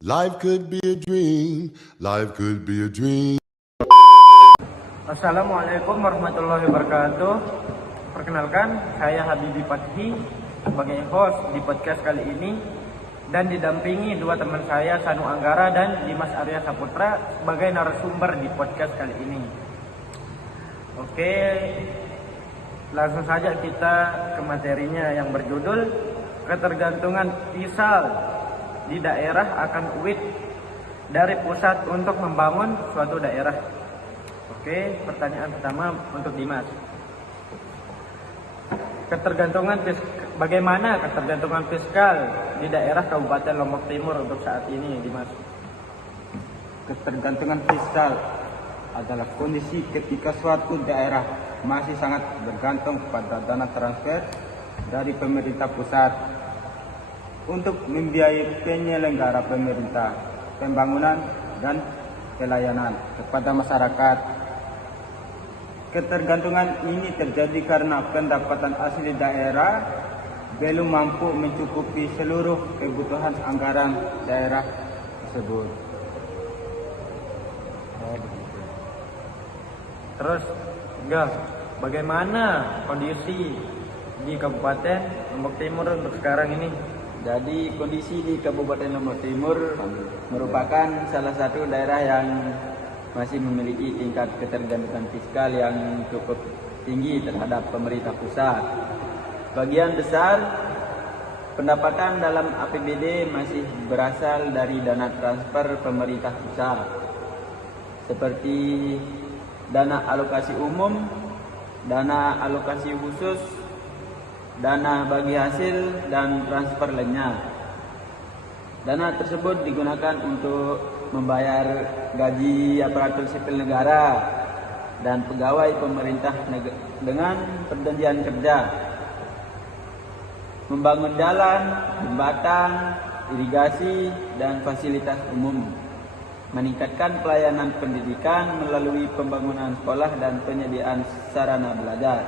Life could be a dream, life could be a dream. Assalamualaikum warahmatullahi wabarakatuh. Perkenalkan, saya Habibi Fathi sebagai host di podcast kali ini dan didampingi dua teman saya, Sanu Anggara dan Dimas Arya Saputra sebagai narasumber di podcast kali ini. Oke, langsung saja kita ke materinya yang berjudul ketergantungan Fisal di daerah akan UID dari pusat untuk membangun suatu daerah. Oke, pertanyaan pertama untuk Dimas. Bagaimana ketergantungan fiskal di daerah Kabupaten Lombok Timur untuk saat ini, Dimas? Ketergantungan fiskal adalah kondisi ketika suatu daerah masih sangat bergantung pada dana transfer dari pemerintah pusat untuk membiayai penyelenggara pemerintah, pembangunan, dan pelayanan kepada masyarakat. Ketergantungan ini terjadi karena pendapatan asli daerah belum mampu mencukupi seluruh kebutuhan anggaran daerah tersebut. Terus, bagaimana kondisi di Kabupaten Lombok Timur untuk sekarang ini? Jadi kondisi di Kabupaten Lombok Timur merupakan salah satu daerah yang masih memiliki tingkat ketergantungan fiskal yang cukup tinggi terhadap pemerintah pusat. Bagian besar pendapatan dalam APBD masih berasal dari dana transfer pemerintah pusat, seperti dana alokasi umum, dana alokasi khusus, dana bagi hasil, dan transfer lainnya. Dana tersebut digunakan untuk membayar gaji aparatur sipil negara dan pegawai pemerintah dengan perjanjian kerja, membangun jalan, jembatan, irigasi, dan fasilitas umum, meningkatkan pelayanan pendidikan melalui pembangunan sekolah dan penyediaan sarana belajar,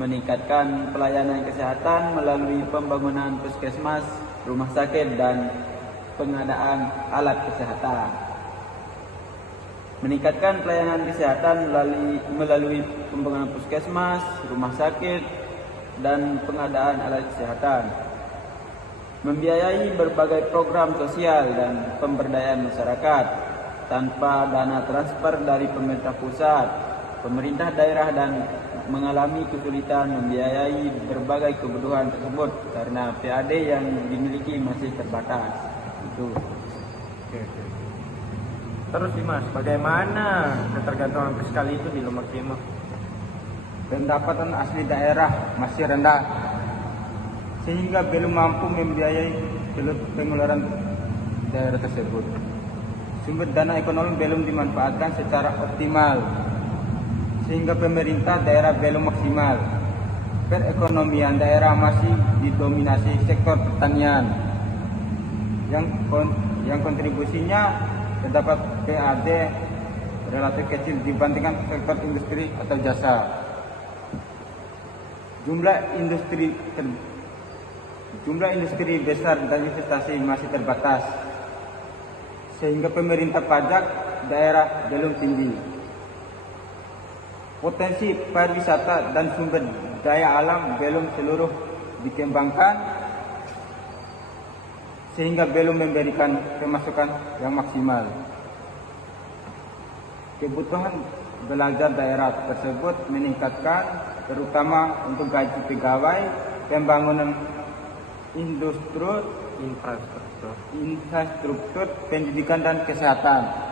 meningkatkan pelayanan kesehatan melalui pembangunan puskesmas, rumah sakit, dan pengadaan alat kesehatan. Meningkatkan pelayanan kesehatan melalui pembangunan puskesmas, rumah sakit, dan pengadaan alat kesehatan. Membiayai berbagai program sosial dan pemberdayaan masyarakat tanpa dana transfer dari pemerintah pusat. Pemerintah daerah dan mengalami kesulitan membiayai berbagai kebutuhan tersebut karena PAD yang dimiliki masih terbatas. Itu. Terus Dimas, bagaimana ketergantungan fiskal itu di Lombok Timur? Pendapatan asli daerah masih rendah sehingga belum mampu membiayai seluruh pengeluaran daerah tersebut. Sumber dana ekonomi belum dimanfaatkan secara optimal sehingga pemerintah daerah belum maksimal. Perekonomian daerah masih didominasi sektor pertanian yang kontribusinya terdapat PAD relatif kecil dibandingkan sektor industri atau jasa. Jumlah industri besar dan investasi masih terbatas sehingga pemerintah pajak daerah belum tinggi. Potensi pariwisata dan sumber daya alam belum seluruh dikembangkan sehingga belum memberikan pemasukan yang maksimal. Kebutuhan belajar daerah tersebut meningkatkan terutama untuk gaji pegawai, pembangunan infrastruktur, pendidikan, dan kesehatan.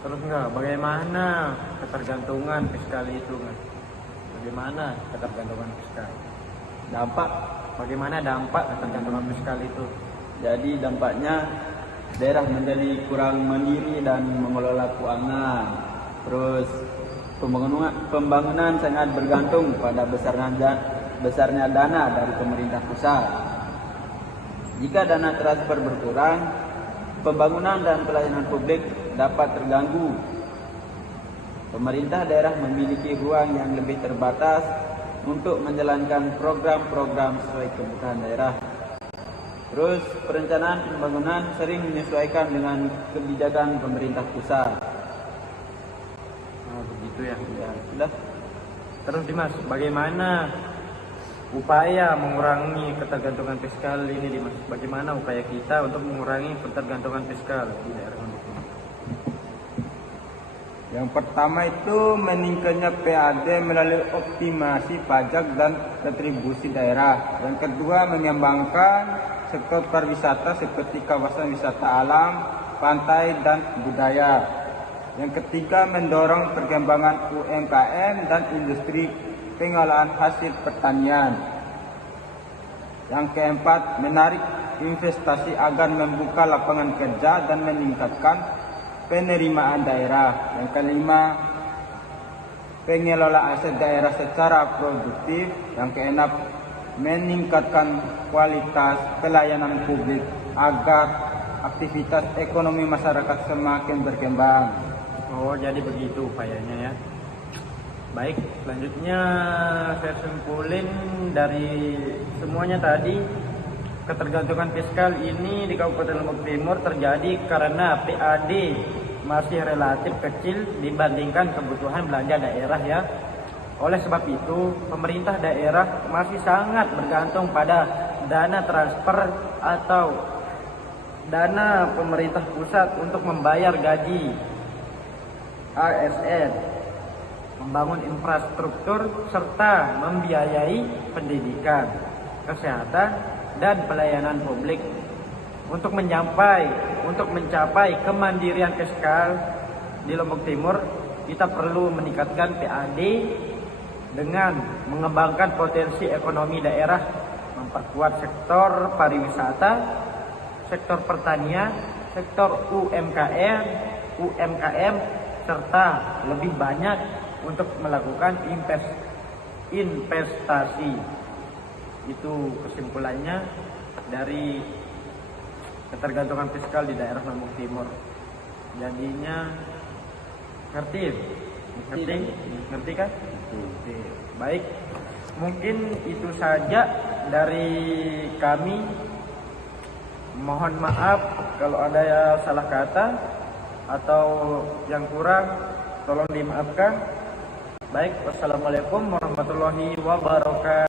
Terus bagaimana ketergantungan fiskal itu? Bagaimana ketergantungan fiskal? Bagaimana dampak ketergantungan fiskal itu? Jadi dampaknya daerah menjadi kurang mandiri dan mengelola keuangan. Terus pembangunan sangat bergantung pada besarnya dana dari pemerintah pusat. Jika dana transfer berkurang, pembangunan dan pelayanan publik dapat terganggu. Pemerintah daerah memiliki ruang yang lebih terbatas untuk menjalankan program-program sesuai kebutuhan daerah. Terus perencanaan pembangunan sering menyesuaikan dengan kebijakan pemerintah pusat. Oh, begitu ya. Ya, sudah. Terus Dimas, bagaimana upaya mengurangi ketergantungan fiskal ini Dimas? Bagaimana upaya kita untuk mengurangi ketergantungan fiskal di daerah Lombok Timur? Yang pertama itu meningkatnya PAD melalui optimasi pajak dan retribusi daerah. Yang kedua mengembangkan sektor pariwisata seperti kawasan wisata alam, pantai, dan budaya. Yang ketiga mendorong perkembangan UMKM dan industri pengolahan hasil pertanian. Yang keempat menarik investasi agar membuka lapangan kerja dan meningkatkan penerimaan daerah. Yang kelima, pengelola aset daerah secara produktif. Yang keenam, meningkatkan kualitas pelayanan publik agar aktivitas ekonomi masyarakat semakin berkembang. Oh, jadi begitu upayanya ya. Baik, selanjutnya saya simpulin dari semuanya tadi, ketergantungan fiskal ini di Kabupaten Lombok Timur terjadi karena PAD masih relatif kecil dibandingkan kebutuhan belanja daerah ya. Oleh sebab itu, pemerintah daerah masih sangat bergantung pada dana transfer atau dana pemerintah pusat untuk membayar gaji ASN, membangun infrastruktur, serta membiayai pendidikan, kesehatan, dan pelayanan publik. Untuk mencapai kemandirian fiskal di Lombok Timur, kita perlu meningkatkan PAD dengan mengembangkan potensi ekonomi daerah, memperkuat sektor pariwisata, sektor pertanian, sektor UMKM, serta lebih banyak untuk melakukan investasi. Itu kesimpulannya dari ketergantungan fiskal di daerah Lombok Timur. Jadinya ngerti kan? Oke. Baik, mungkin itu saja dari kami. Mohon maaf kalau ada salah kata atau yang kurang, tolong dimaafkan. Baik, wassalamualaikum warahmatullahi wabarakatuh.